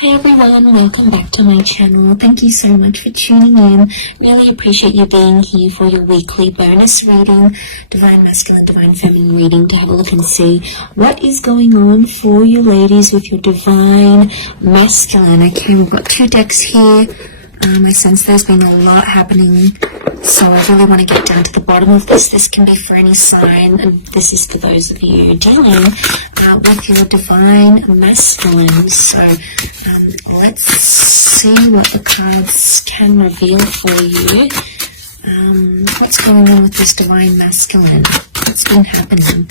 Hi everyone, welcome back to my channel. Thank you so much for tuning in. Really appreciate you being here for your weekly bonus reading, Divine Masculine, Divine Feminine reading, to have a look and see what is going on for you ladies with your Divine Masculine. Okay, we've got two decks here. I sense there's been a lot happening, so I really want to get down to the bottom of this. This can be for any sign, and this is for those of you dealing with your Divine Masculine. So let's see what the cards can reveal for you. What's going on with this Divine Masculine? What's been happening?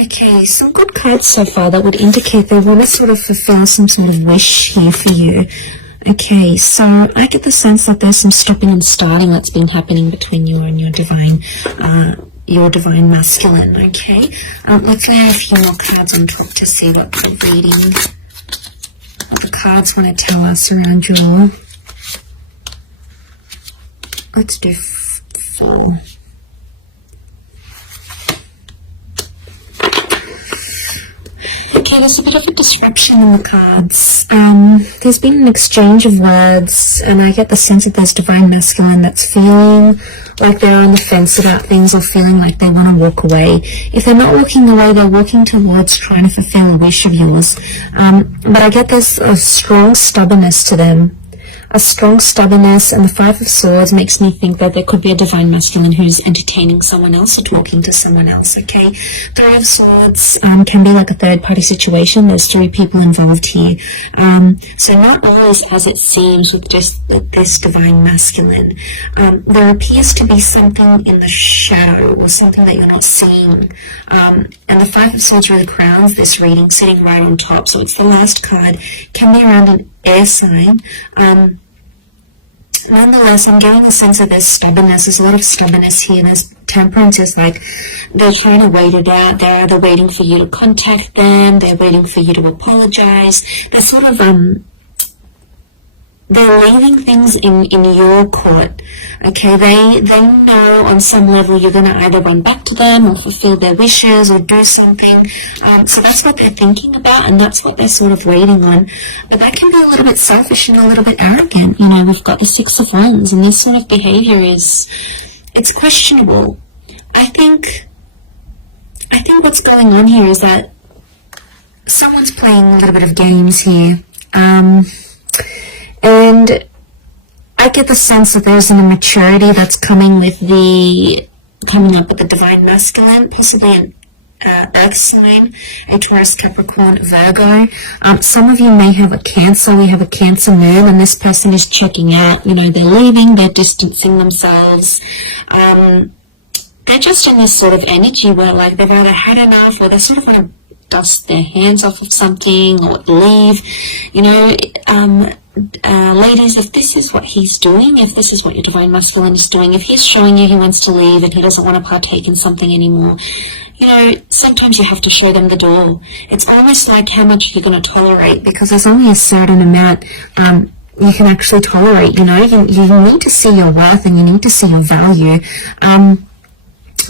Okay, some good cards so far that would indicate they want to sort of fulfill some sort of wish here for you. Okay, so I get the sense that there's some stopping and starting that's been happening between you and your Divine Masculine. Okay, let's lay out a few more cards on top to see what the reading, what the cards want to tell us around your. Let's do 4. Okay, there's a bit of a disruption in the cards. There's been an exchange of words, and I get the sense that there's Divine Masculine that's feeling like they're on the fence about things or feeling like they want to walk away. If they're not walking away, they're walking towards trying to fulfill a wish of yours. But I get there's a strong stubbornness to them. A strong stubbornness, and the 5 of Swords makes me think that there could be a Divine Masculine who's entertaining someone else or talking to someone else, okay? 3 of Swords can be like a third-party situation. There's 3 people involved here. So not always as it seems with just this Divine Masculine. There appears to be something in the shadow or something that you're not seeing. And the 5 of Swords really crowns this reading, sitting right on top. So it's the last card. Can be around an air sign. Nonetheless, I'm getting the sense that there's stubbornness. There's a lot of stubbornness here. There's Temperance is like they're trying to wait it out. They're either waiting for you to contact them. They're waiting for you to apologize. They're sort of they're leaving things in your court. Okay, they know on some level you're going to either run back to them or fulfill their wishes or do something. So that's what they're thinking about, and that's what they're sort of waiting on. But that can be a little bit selfish and a little bit arrogant. You know, we've got the 6 of Wands, and this sort of behavior it's questionable. I think what's going on here is that someone's playing a little bit of games here. And I get the sense that there's an immaturity that's coming up with the Divine Masculine, possibly an Earth sign, a Taurus, Capricorn, Virgo. Some of you may have a Cancer. We have a Cancer moon, and this person is checking out. You know, they're leaving, they're distancing themselves. They're just in this sort of energy where like they've either had enough or they sort of want to dust their hands off of something or leave. You know, ladies, if this is what he's doing, if this is what your Divine Masculine is doing, if he's showing you he wants to leave and he doesn't want to partake in something anymore, you know, sometimes you have to show them the door. It's almost like how much you're going to tolerate, because there's only a certain amount you can actually tolerate. You know, you need to see your worth and you need to see your value.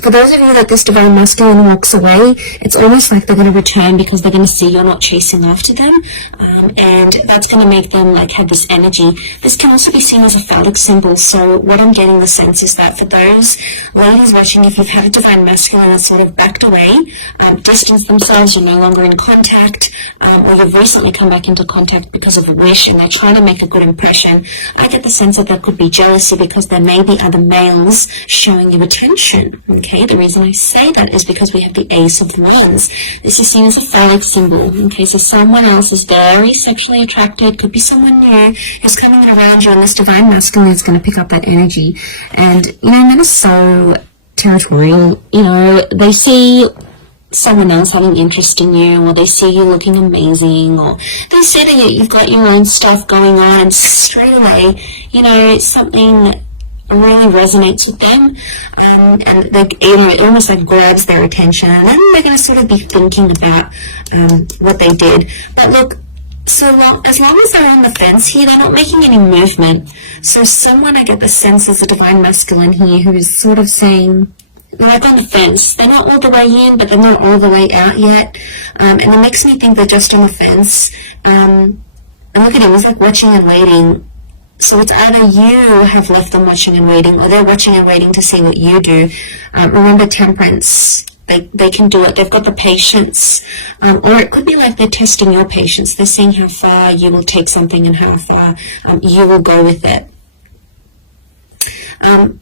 For those of you that this Divine Masculine walks away, it's almost like they're going to return because they're going to see you're not chasing after them, and that's going to make them like have this energy. This can also be seen as a phallic symbol, so what I'm getting the sense is that for those ladies watching, if you've had a Divine Masculine that's sort of backed away, distanced themselves, you're no longer in contact, or you've recently come back into contact because of a wish and they're trying to make a good impression, I get the sense that there could be jealousy because there may be other males showing you attention. Okay, the reason I say that is because we have the Ace of Wands. This is seen as a phallic symbol. Okay, so someone else is very sexually attracted, could be someone new who's coming around you, and this Divine Masculine is going to pick up that energy. And, you know, men are so territorial. You know, they see someone else having interest in you, or they see you looking amazing, or they see that you've got your own stuff going on, and straight away, you know, something really resonates with them, and they, you know, it almost like grabs their attention, and then they're going to sort of be thinking about what they did. But look, as long as they're on the fence here, they're not making any movement. So someone, I get the sense, is a divine masculine here who is sort of saying, they're like on the fence. They're not all the way in, but they're not all the way out yet. And it makes me think they're just on the fence. And look at him, he's like watching and waiting. So it's either you have left them watching and waiting, or they're watching and waiting to see what you do. Remember temperance. They can do it. They've got the patience. Or it could be like they're testing your patience. They're seeing how far you will take something and how far you will go with it. And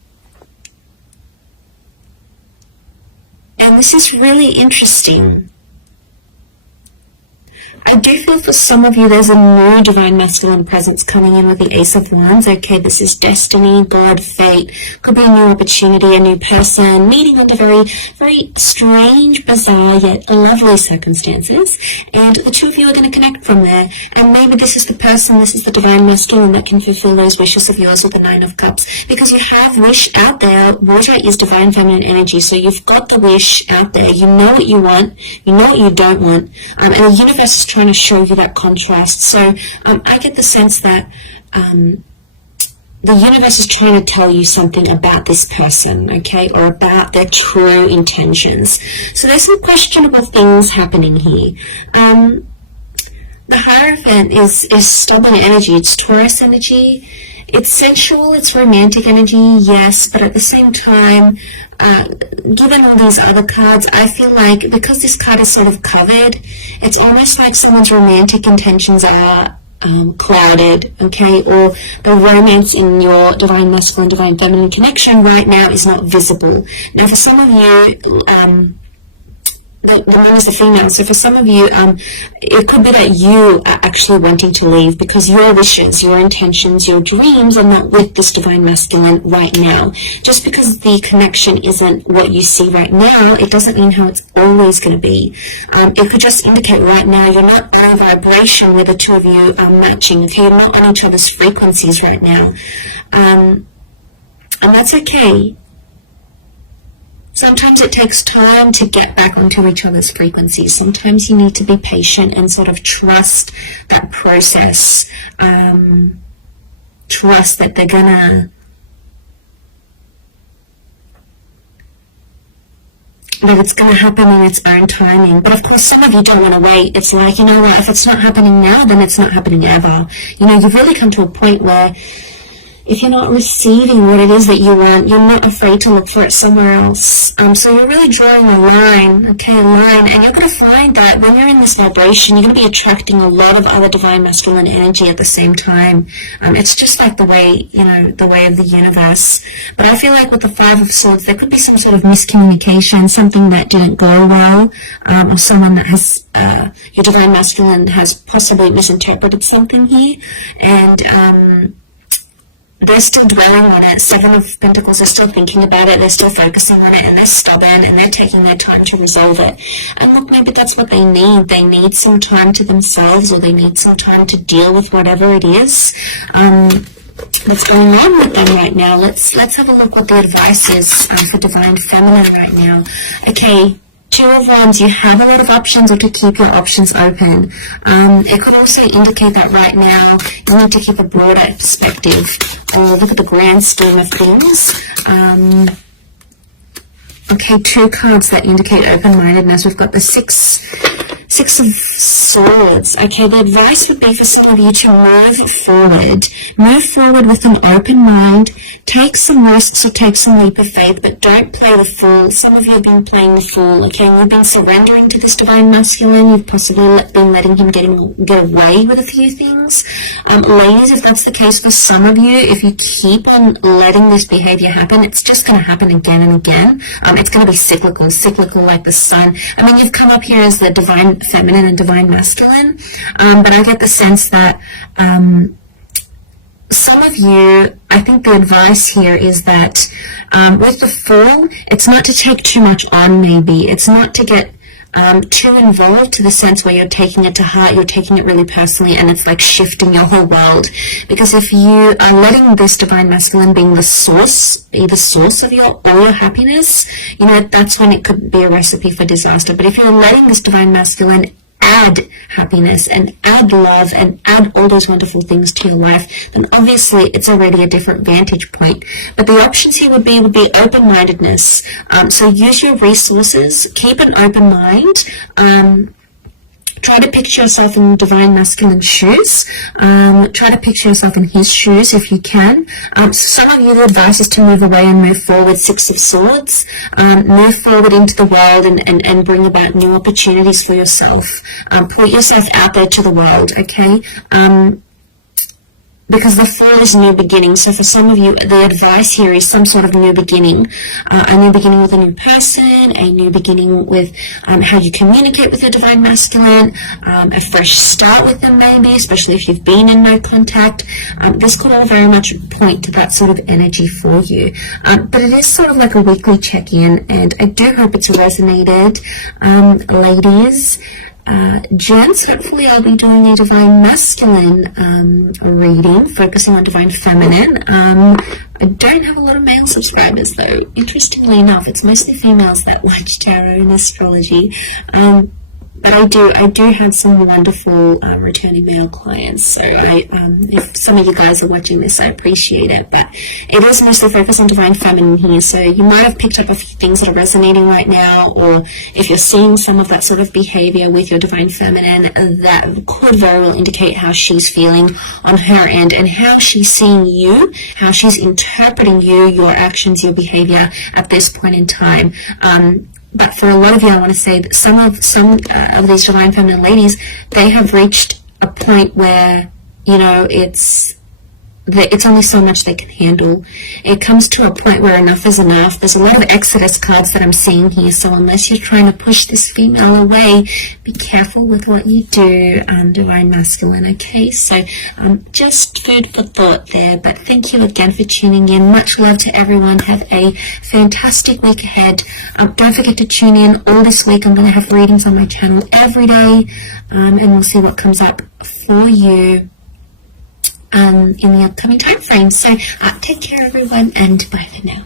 this is really interesting. I do feel for some of you there's a new divine masculine presence coming in with the Ace of Wands. Okay, this is destiny, God, fate. Could be a new opportunity, a new person, meeting under very, very strange, bizarre, yet lovely circumstances. And the two of you are going to connect from there. And maybe this is the person, this is the divine masculine that can fulfill those wishes of yours with the Nine of Cups. Because you have wish out there. Water is divine feminine energy. So you've got the wish out there. You know what you want. You know what you don't want. And the universe is trying to show you that contrast. So I get the sense that the universe is trying to tell you something about this person, okay, or about their true intentions. So there's some questionable things happening here. The Hierophant is stubborn energy. It's Taurus energy. It's sensual, it's romantic energy, yes, but at the same time, given all these other cards, I feel like because this card is sort of covered, it's almost like someone's romantic intentions are clouded, okay, or the romance in your divine masculine, divine feminine connection right now is not visible. Now, for some of you, the one is the female, so for some of you, it could be that you are actually wanting to leave because your wishes, your intentions, your dreams are not with this divine masculine right now. Just because the connection isn't what you see right now, it doesn't mean how it's always going to be. It could just indicate right now you're not on a vibration where the two of you are matching, okay? You're not on each other's frequencies right now. And that's okay. Sometimes it takes time to get back onto each other's frequencies. Sometimes you need to be patient and sort of trust that process. Trust that they're gonna that it's going to happen in its own timing. But of course, some of you don't want to wait. It's like, you know what, if it's not happening now, then it's not happening ever. You know, you've really come to a point where if you're not receiving what it is that you want, you're not afraid to look for it somewhere else. So you're really drawing a line, okay, a line, and you're going to find that when you're in this vibration, you're going to be attracting a lot of other divine masculine energy at the same time. It's just like the way, you know, the way of the universe. But I feel like with the Five of Swords, there could be some sort of miscommunication, something that didn't go well, or someone that has, your divine masculine has possibly misinterpreted something here, and, they're still dwelling on it. Seven of Pentacles, they're still thinking about it, they're still focusing on it, and they're stubborn, and they're taking their time to resolve it. And look, maybe that's what they need. They need some time to themselves, or they need some time to deal with whatever it is that's going on with them right now. Let's have a look what the advice is for Divine Feminine right now. Okay. Two of Wands, you have a lot of options, or to keep your options open. It could also indicate that right now you need to keep a broader perspective or look at the grand scheme of things. Okay, two cards that indicate open-mindedness. We've got the Six of Swords. Okay, the advice would be for some of you to move forward. Move forward with an open mind. Take some risks or take some leap of faith, but don't play the fool. Some of you have been playing the fool, okay? You've been surrendering to this divine masculine. You've possibly been letting him get away with a few things. Ladies, if that's the case for some of you, if you keep on letting this behavior happen, it's just going to happen again and again. It's going to be cyclical like the sun. I mean, you've come up here as the divine feminine and divine masculine, but I get the sense that some of you, I think the advice here is that with the Fool, it's not to take too much on, maybe. It's not to get too involved to the sense where you're taking it to heart, you're taking it really personally, and it's like shifting your whole world. Because if you are letting this divine masculine being the source, be the source of all your happiness, you know, that's when it could be a recipe for disaster. But if you're letting this divine masculine add happiness and add love and add all those wonderful things to your life, then obviously it's already a different vantage point. But the options here would be open-mindedness. So use your resources, keep an open mind. Try to picture yourself in divine masculine shoes. Try to picture yourself in his shoes if you can. Some of you, the advice is to move away and move forward. Six of Swords. Move forward into the world and bring about new opportunities for yourself. Put yourself out there to the world, okay? Because the Fool is new beginning. So for some of you, the advice here is some sort of new beginning. A new beginning with a new person, a new beginning with how you communicate with your divine masculine, a fresh start with them maybe, especially if you've been in no contact. This could all very much point to that sort of energy for you. But it is sort of like a weekly check-in, and I do hope it's resonated. Ladies, gents, hopefully I'll be doing a divine masculine reading, focusing on divine feminine. I don't have a lot of male subscribers though. Interestingly enough, it's mostly females that watch tarot and astrology. But I do have some wonderful returning male clients. So if some of you guys are watching this, I appreciate it. But it is mostly focused on divine feminine here. So you might have picked up a few things that are resonating right now, or if you're seeing some of that sort of behavior with your divine feminine, that could very well indicate how she's feeling on her end and how she's seeing you, how she's interpreting you, your actions, your behavior at this point in time. But for a lot of you, I want to say that some of these divine feminine ladies, they have reached a point where, you know, it's only so much they can handle. It comes to a point where enough is enough. There's a lot of Exodus cards that I'm seeing here, so unless you're trying to push this female away, be careful with what you do, divine masculine, okay? So just food for thought there, but thank you again for tuning in. Much love to everyone. Have a fantastic week ahead. Don't forget to tune in all this week. I'm going to have readings on my channel every day, and we'll see what comes up for you in the upcoming time frame. So take care everyone, and bye for now.